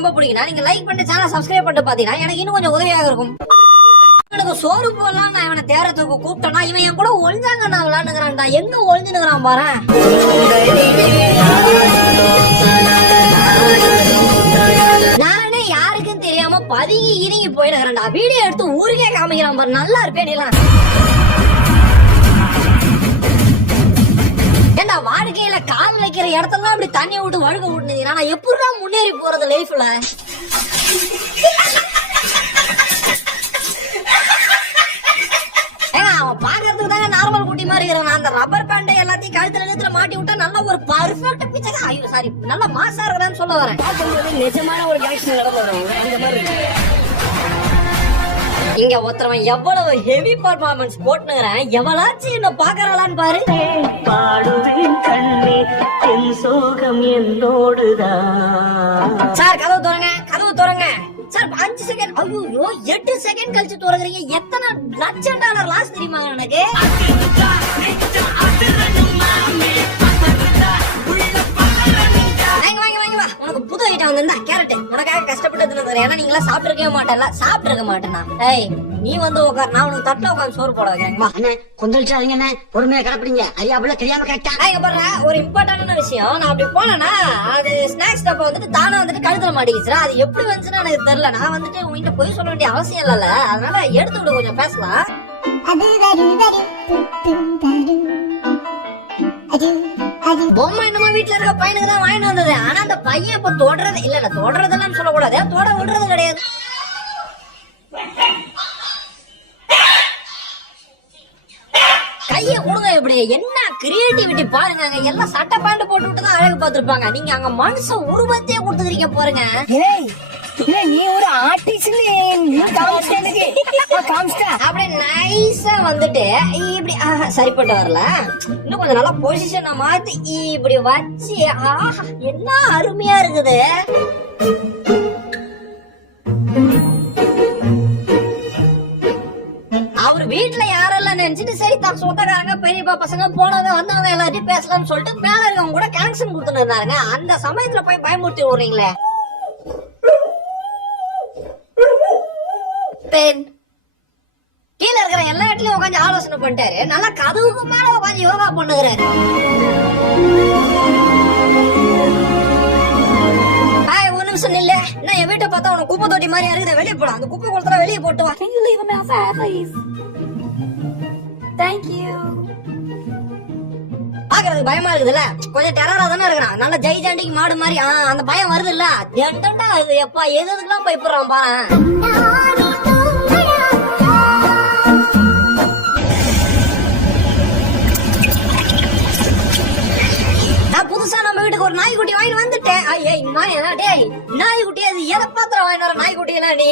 ரொம்ப பிடிக்கும்னா நீங்க லைக் பண்ணி சேனல் சப்ஸ்கிரைப் பண்ணிட்டு பாத்தீங்கன்னா எனக்கு இன்னும் கொஞ்சம் உதவியாக இருக்கும். இவனுக்கு சோறு போடலாம் நான் இவனை தேரத்துக்கு கூப்பிட்டேன்னா இவன் என் கூட ஒளிஞ்சாங்க நான் விளாண்டுக்கிறான்டா. எங்க ஒளிஞ்சுனுங்கிறான் பாரு. நானே யாருக்கும் தெரியாம பதுங்கி இறங்கி போயிடுறேன்டா வீடியோ எடுத்து ஊருக்கே காமிக்கிறான் பாரு. நல்லா இருப்பேன் நீலாம்? ஏண்டா வாழ்க்கையில கால் வைக்கிற இடத்தெல்லாம் அப்படி தண்ணி விட்டு வழுக விட்டுனீங்கன்னா நான் எப்படிதான் முன்னேறி போறது லைஃப்ல ஏங்க அவன் பாக்குறதுக்கு தாங்க நார்மல் குட்டி மாதிரி இருக்கிறான். அந்த ரப்பர் பேண்டை எல்லாத்தையும் கழுத்துல நிறுத்துல மாட்டி விட்டா நல்ல ஒரு பர்ஃபெக்ட் பிச்சை ஐயோ சாரி நல்லா மாசா இருக்கிறான்னு சொல்ல வரேன். நிஜமான ஒரு கேங்ஸ்டர் நடந்து வரும் அந்த மாதிரி இங்க ஒருத்தவன் எவ்வளவு ஹெவி பர்ஃபார்மன்ஸ் போட்டுங்கிறேன் எவ்வளாச்சும் என்ன பாக்குறாளான்னு பாரு. பாடுவேன் கண்ணே என் சோகம் என்னோடுதான் சார் கதவு திறங்க கதவு திறங்க. சார் அஞ்சு செகண்ட் ஐயோ எட்டு செகண்ட் கழிச்சு திறக்குறீங்க. எத்தனை லட்சம் டாலர் லாஸ் தெரியுமாங்க எனக்கு? வாங்க வாங்க வாங்க வா. உனக்கு புது ஐட்டம் வந்திருந்தா கேரட் உனக்காக கஷ்டப்பட்டு தின்னு ஏன்னா நீங்களா சாப்பிட்டுருக்கவே மாட்டேன்ல. சாப்பிட்டுருக்க மாட்டேனா ஏய் நீ வந்து உட்கார் நான் உனக்கு தட்டுல உட்காந்து சோறு போட வைக்கிறேன். வா. அண்ணே கொந்தளிச்சாதீங்க அண்ணே. பொறுமையா கிடப்பிடிங்க. அறியாப்புல தெரியாம ஆ, இங்க பாருடா, ஒரு இம்பார்ட்டன்டான விஷயம். நான் அப்படி போனேன்னா அது ஸ்நாக்ஸ் டப்பா வந்துட்டு தானா வந்துட்டு கழுத்துல மாட்டிக்கிச்சுடா. அது எப்படி வந்துச்சுன்னு எனக்கு தெரியல. நான் வந்துட்டு உங்ககிட்ட போய் சொல்ல வேண்டிய அவசியம் இல்லைல்ல. அதனால எடுத்து விடு கொஞ்சம் பேசலாம். அது பொம்மை என்னமோ வீட்டுல இருக்க பையனுக்கு தான் வாங்கிட்டு வந்தது. ஆனா அந்த பையன் இப்ப தொடறது இல்ல இல்ல தொடறதெல்லாம் சொல்லக்கூடாது. தொட விடுறது கிடையாது. கைய கொடுங்க இப்படி. என்ன கிரியேட்டிவிட்டி பாருங்க. அங்க எல்லாம் சட்டை பேண்ட் போட்டு விட்டு தான் அழகு பார்த்திருப்பாங்க. நீங்க அங்க மனுஷ உருவத்தையே கொடுத்துக்கிறீங்க பாருங்க. ஏய் நீ ஒரு ஆர்டிஸ்ட் வந்துட்டு இப்படி ஆஹா, சரிப்பட்டு வரல. இன்னும் கொஞ்சம் நல்லா பொசிஷனை மாத்தி இப்படி வச்சு ஆஹா என்ன அருமையா இருக்குது. அவர் வீட்டுல யாரெல்லாம் நினைச்சிட்டு சரி தான் சொந்தக்காரங்க பெரியப்பா பசங்க போனவங்க வந்தவங்க எல்லாத்தையும் பேசலாம்னு சொல்லிட்டு மேல இருக்கவங்க கூட கனெக்ஷன் கொடுத்துட்டு இருந்தாருங்க. அந்த சமயத்துல போய் பயமுறுத்தி விடுறீங்களே. பெண் கீழ இருக்கிற எல்லா இடத்துலயும் உட்காந்து ஆலோசனை பண்ணிட்டாரு. நல்லா கதவுக்கு மேல உட்காந்து யோகா பண்ணுகிறாரு. நிமிஷம் நில்ல. நான் என் வீட்டை பார்த்தா உனக்கு குப்பை தொட்டி மாதிரி இருக்குது. வெளியே போலாம் அந்த குப்பை குளத்துல வெளியே போட்டு வா. Can you leave him outside, please? Thank you. பாக்குறதுக்கு பயமா இருக்குதுல்ல? கொஞ்சம் டெரரா தானே இருக்கிறான். நல்ல ஜெய் ஜாண்டிக்கு மாடு மாதிரி. ஆ, அந்த பயம் வருது இல்ல எப்பா எது எதுக்கெல்லாம் பயப்படுறான் பாரு. போட்டியெல்லாம் நீ?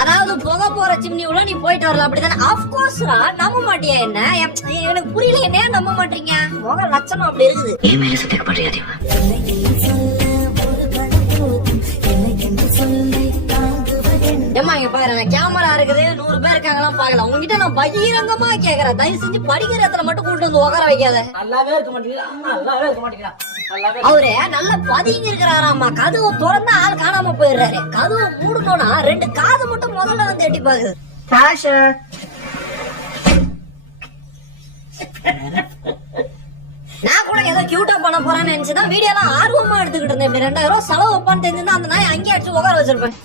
அதாவது புகை போற சிம்னி உள்ள நீ போயிட்டு வரல அப்படிதானே? ஆஃப்கோர்ஸ்ரா நம்ப மாட்டியா என்ன? எனக்கு புரியல. என்ன நம்ப மாட்டீங்க? முக லட்சணம் அப்படி இருக்குது. என் மேல சந்தேகப்படுறியா ஏமா இங்க பாரு கேமரா பாக்கலாம் உங்ககிட்ட நான் பகிரங்கமா கேக்குறேன். தயவு செஞ்சு படிக்கிற இடத்துல மட்டும் கூட்டு வந்து உட்கார வைக்காத. நல்லாவே இருக்க மாட்டேங்கிறா நல்லாவே இருக்க மாட்டேங்கிறா நல்லாவே அவரு நல்ல பதுங்கி இருக்கிறாராமா கதவு திறந்தா ஆள் காணாம போயிடுறாரு. கதவு மூடணும்னா ரெண்டு காது மட்டும் முதல்ல வந்து எட்டி பாக்குது. நான் கூட ஏதோ கியூட்டா பண்ண போறேன்னு நினைச்சுதான் வீடியோ எல்லாம் ஆர்வமா எடுத்துக்கிட்டு இருந்தேன். ரெண்டாயிரம் ரூபாய் செலவு வைப்பான்னு தெரிஞ்சிருந்தா அந்த நாய் அங்கேயே அடிச்சு உட்கார வச்சிருப்பேன்.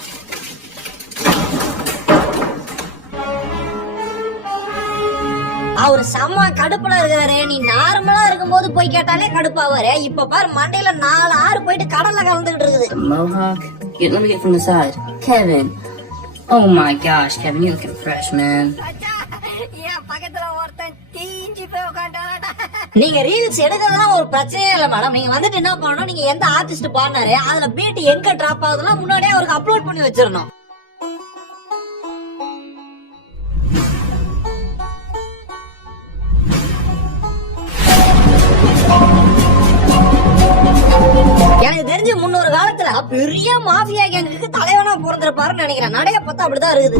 அவர் செம்ம கடுப்புல இருக்காரு நீ நார்மலா இருக்கும்போது போய் கேட்டாலே கடுப்பாவாரு இப்ப பாரு மண்டையில நாலு ஆறு போயிட்டு கடல்ல கலந்துகிட்டு இருக்குது Mohawk? Here, let me get from the side. Kevin. Oh my gosh, Kevin, you're looking fresh, man. பக்கத்துல ஒருத்தன் தீஞ்சு போய் உட்காந்துட்டாடா நீங்க ரீல்ஸ் எடுக்கிறதுலாம் ஒரு பிரச்சனையே இல்ல மேடம் நீங்க வந்துட்டு என்ன பண்ணணும் நீங்க எந்த ஆர்டிஸ்ட் பாடினாரு அதுல பீட் எங்க டிராப் ஆகுதுலாம் முன்னாடியே அவருக்கு அப்லோட் பண்ணி வச்சிடணும் காலத்துல பெரிய மாஃபியா கேங்குக்கு தலைவனா பிறந்திருப்பாருன்னு நினைக்கிறேன். நடைய பார்த்தா அப்படிதான் இருக்குது.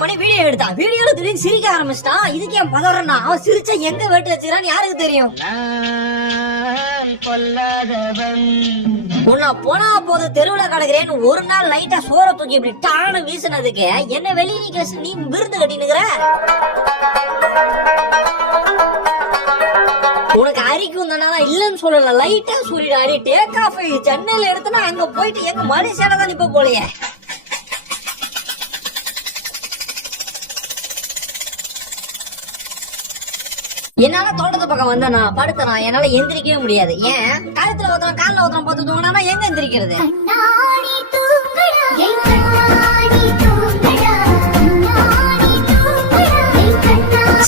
பண்ணி வீடியோ எடுத்தான். வீடியோல திடீர்னு சிரிக்க ஆரம்பிச்சிட்டான் இதுக்கு என் பதறனா அவன் சிரிச்சா எங்க வேட்டு வச்சுக்கிறான்னு யாருக்கு தெரியும்? உன்னை போனா போது தெருவுல கிடக்குறேன்னு ஒரு நாள் லைட்டா சோற தூக்கி இப்படி டானு வீசினதுக்கு என்ன வெளியே நிக்க நீ விருந்து கட்டினுக்கிற உனக்கு அரிக்கும் தானே இல்லன்னு சொல்லல. லைட்டா சொல்லிடு அடி. டேக் ஆஃப் சென்னையில எடுத்தனா அங்க போயிட்டு எங்க மணி சேனை தான் நிப்ப போலையே. என்னால தோட்டத்து பக்கம் வந்தனா படுத்தனா. என்னால எந்திரிக்கவே முடியாது. ஏன்? கழுத்துல ஒருத்தன் கால்ல ஒருத்தன் பார்த்து தூங்கினா எங்க எந்திரிக்கிறது? என் கண்ணா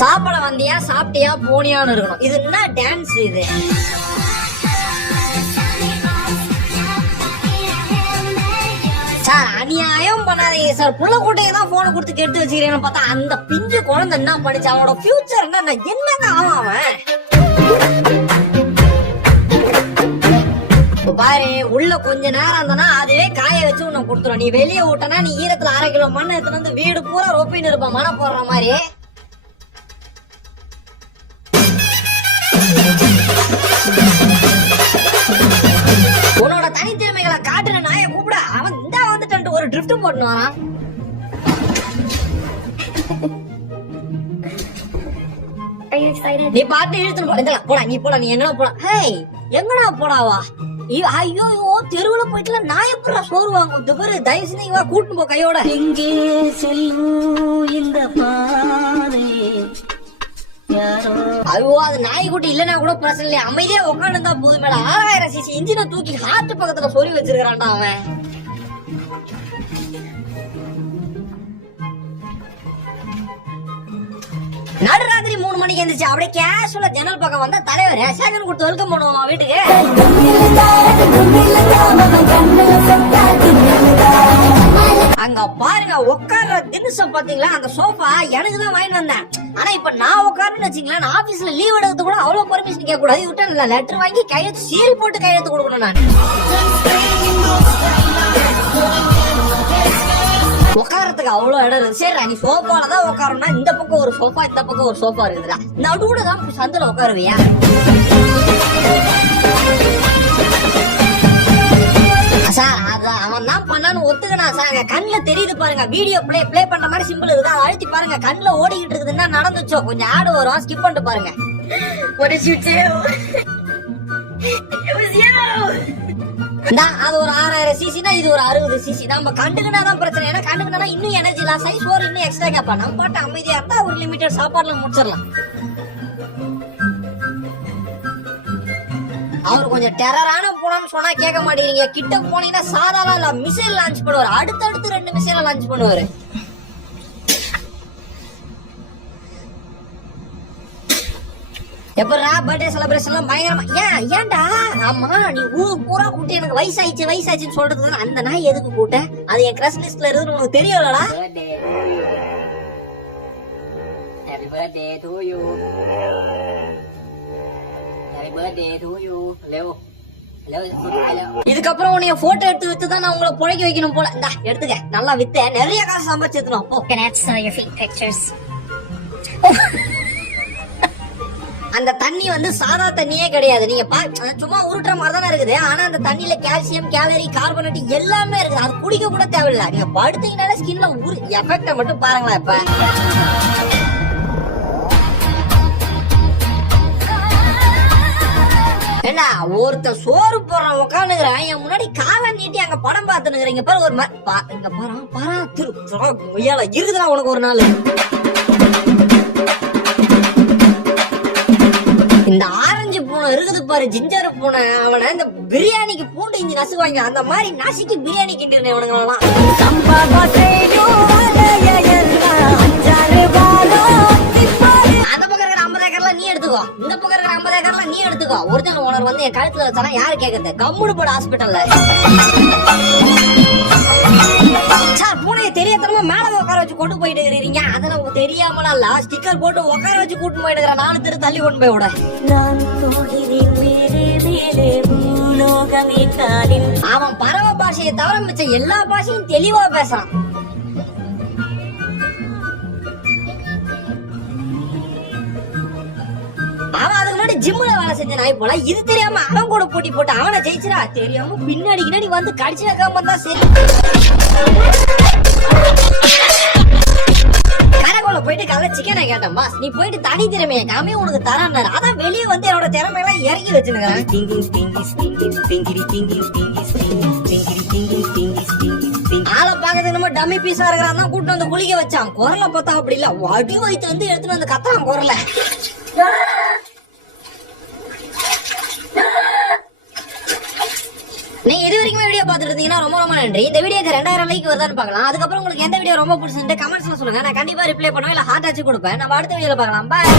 சாப்பிட வந்தியா போனியான்னு இருக்கணும். இது என்ன டான்ஸ் இது. சார் அநியாயம் பண்ணாதீங்க சார். புள்ள கூட்டையை தான் போனை கொடுத்து கெடுத்து வச்சுக்கிறேன்னு பார்த்தா அந்த பிஞ்சு குழந்தை என்ன படிச்சு? அவனோட ஃபியூச்சர் என்ன? என்னங்க ஆவான் அவன்? பாரு உள்ள கொஞ்ச நேரம் இருந்தனா அதுவே காய வச்சு உன்னை கொடுத்துரும். நீ வெளியே விட்டனா நீ ஈரத்துல அரை கிலோ மண்ணு எடுத்துட்டு வந்து வீடு பூரா ரொப்பின்னு இருப்பான் மன போடுற மாதிரி. உன்னோட தனித்திறமைகளை காட்டுற நாயை கூப்பிட. அவன் இந்த வந்துட்டு ஒரு ட்ரிஃப்ட் போட்டு வரான் நீ பாட்டு இழுத்துட்டு போ இதெல்லாம் போடா நீ போடா நீ எங்கடா போடா? ஹேய் எங்கடா போடாவா? ஐயோ தெருவுல போயிட்டுல நான் எப்படா சோறு இந்த பேரு தயவு செஞ்சு வா கூட்டிட்டு போ கையோட. எங்கே செல்லும் இந்த பாதை? ஐயோ அது நாய்க்குட்டி இல்லனா கூட பிரச்சனை இல்லையா. அமைதியா உட்காந்து தான் போதும் மேல ஆறாயிரம் சிசி இன்ஜினை தூக்கி ஹார்ட் பக்கத்துல சொறி வச்சிருக்கான்டா அவன். நடுராத்திரி மூணு மணிக்கு எந்திரிச்சு அப்படியே கேஷுவல ஜன்னல் பக்கம் வந்தா தலைவர் ரசாயனம் கொடுத்து வெல்கம் பண்ணுவோம் வீட்டுக்கு. அங்க பாருங்க உட்கார்ற தினுசம் பாத்தீங்களா? அந்த சோஃபா எனக்கு தான் வாங்கி வந்தேன். ஆனா இப்ப நான் உட்காருன்னு வச்சுங்களேன் நான் ஆபீஸ்ல லீவ் எடுக்கிறது கூட அவ்வளவு பெர்மிஷன் கேட்க கூடாது விட்டு லெட்டர் வாங்கி கையெழுத்து சீல் போட்டு கையெழுத்து கொடுக்கணும் நான். உட்காரத்துக்கு அவ்வளவு இடம் இருக்கு. சரி நீ சோஃபால தான் உட்காரணும்னா இந்த பக்கம் ஒரு சோஃபா இந்த பக்கம் ஒரு சோஃபா இருக்குதுடா. நடுவுல தான் சந்தில உட்காருவியா? சார் அவன் தான் பண்ணான்னு ஒத்துக்கனா சார் கண்ணில் கண்ணுல தெரியுது பாருங்க. வீடியோ ப்ளே ப்ளே பண்ற மாதிரி சிம்பிள் இருக்கு அதை அழுத்தி பாருங்க. கண்ணுல ஓடிக்கிட்டு இருக்குதுன்னா நடந்துச்சோ? கொஞ்சம் ஆடு வரும் ஸ்கிப் பண்ணிட்டு பாருங்க. What did you do? It was you. அது ஒரு ஆறாயிரம் சிசினா இது ஒரு அறுபது சிசி நம்ம கண்டுக்கினா தான் பிரச்சனை. ஏன்னா கண்டுக்கினா இன்னும் எனர்ஜி லாஸ் ஆகி சோறு இன்னும் எக்ஸ்ட்ரா கேட்பா நம்ம பாட்டு அமைதியா இருந்தா ஒரு லிமிட்டட் சாப்பாடுல முடிச்சிடலாம். அவர் கொஞ்சம் டெரரான போனான்னு சொன்னா கேட்க மாட்டேங்கிறீங்க. கிட்ட போனீங்கன்னா சாதாரண இல்ல மிசைல் லான்ச் பண்ணுவார். அடுத்தடுத்து ரெண்டு மிசைல லான்ச் பண்ணுவாரு. எப்படா பர்த்டே செலிப்ரேஷன் எல்லாம் பயங்கரமா ஏன் ஏன்டா? ஆமா நீ ஊரு பூரா கூட்டி எனக்கு வயசாயிச்சு வயசாயிடுச்சுன்னு சொல்றது அந்த நாய் எதுக்கு கூட்டேன் அது என் கிரஸ் லிஸ்ட்ல இருந்து உனக்கு தெரியலடா Happy birthday to you. இதுக்கப்புறம் உன்னைய போட்டோ எடுத்து வித்து தான் நான் உங்களை புழைக்க வைக்கணும் போல. இந்த எடுத்துக்க. நல்லா வித்த. நிறைய காசு சம்பாதிச்சிருக்கணும் okay nets your feet pictures அந்த தண்ணி வந்து சாதா தண்ணியே கிடையாது. நீங்க பா சும்மா உருட்டுற மாதிரி தானே இருக்குது. ஆனா அந்த தண்ணியில கால்சியம் கேலரி கார்பனேட் எல்லாமே இருக்குது. அது குடிக்க கூட தேவையில்லை. நீங்க படுத்தீங்கனால ஸ்கின்ல உரு எஃபெக்ட மட்டும் பாருங்களேன் இப்ப. என்ன ஒருத்தன் சோறு போடுறான் உட்காந்துக்கிறான் என் முன்னாடி காலை நீட்டி அங்க படம் பார்த்துனுக்குறேன் பாரு ஒரு பா- இங்க பாரு பாரா திரு முயல இருக்குதுடா உனக்கு ஒரு நாள். இந்த ஆரஞ்சு பூனை இருக்குது பாரு ஜிஞ்சர் பூனை. அவனை இந்த பிரியாணிக்கு பூண்டு இஞ்சி நசுவாங்க அந்த மாதிரி நசுக்கி பிரியாணி கிண்டிருந்தேன் அவனுங்களெல்லாம் எடுத்துக்கோ. இந்த பக்கம் இருக்கிற ஐம்பது ஏக்கர்ல நீ எடுத்துக்கோ. ஒரிஜினல் ஓனர் வந்து என் கழுத்துல வச்சானா யாரு கேக்குறது? கம்முடு போடு ஹாஸ்பிட்டல்ல சார் பூனையை தெரியாதனமா மேல உட்கார வச்சு கொண்டு போயிட்டு இருக்கிறீங்க. அதெல்லாம் உங்களுக்கு தெரியாமலாம் இல்ல. ஸ்டிக்கர் போட்டு உட்கார வச்சு கூட்டு போயிட்டு நாலு தெரு தள்ளி கொண்டு போய் விட. அவன் பறவை பாஷையை தவிர மிச்ச எல்லா பாஷையும் தெளிவா பேசுறான். அவன் அதுக்கு முன்னாடி ஜிம்ல வேலை செஞ்ச நாய் போல இது தெரியாம அவன் கூட போட்டி போட்டு அவனை ஜெயிச்சிடா தெரியாம பின்னாடி பின்னாடி வந்து கடிச்சு வைக்காம இருந்தா சரி கடைக்குள்ள போயிட்டு காலைல சிக்கனை கேட்டேன் பாஸ் நீ போயிட்டு தனி திறமையை காமி உனக்கு தரேன்னாரு அதான் வெளியே வந்து என்னோட திறமையெல்லாம் இறக்கி வச்சுருக்கேன் ஆளை பாக்கிறதுக்கு நம்ம டம்மி பீஸா இருக்கிறான் தான் கூட்டு வந்து குளிக்க வச்சான். குரலை பார்த்தா அப்படி இல்ல. வடி வயிற்று வந்து எடுத்துட்டு வந்து கத்துறான் குரலை. நீங்க இது வரைக்கும் வீடியோ பார்த்துட்டு இருந்தீங்கன்னா ரொம்ப ரொம்ப நன்றி. இந்த வீடியோக்கு ரெண்டாயிரம் லைக் வருதான்னு பார்க்கலாம். அதுக்கப்புறம் உங்களுக்கு எந்த வீடியோ ரொம்ப பிடிச்சிருந்து கமெண்ட்ஸ்ல சொல்லுங்க. நான் கண்டிப்பா ரிப்ளை பண்ணுவேன் இல்ல ஹார்ட் ஆச்சு கொடுப்பேன். நம்ம அடுத்த வீடியோல பார்க்கலாம். பாய்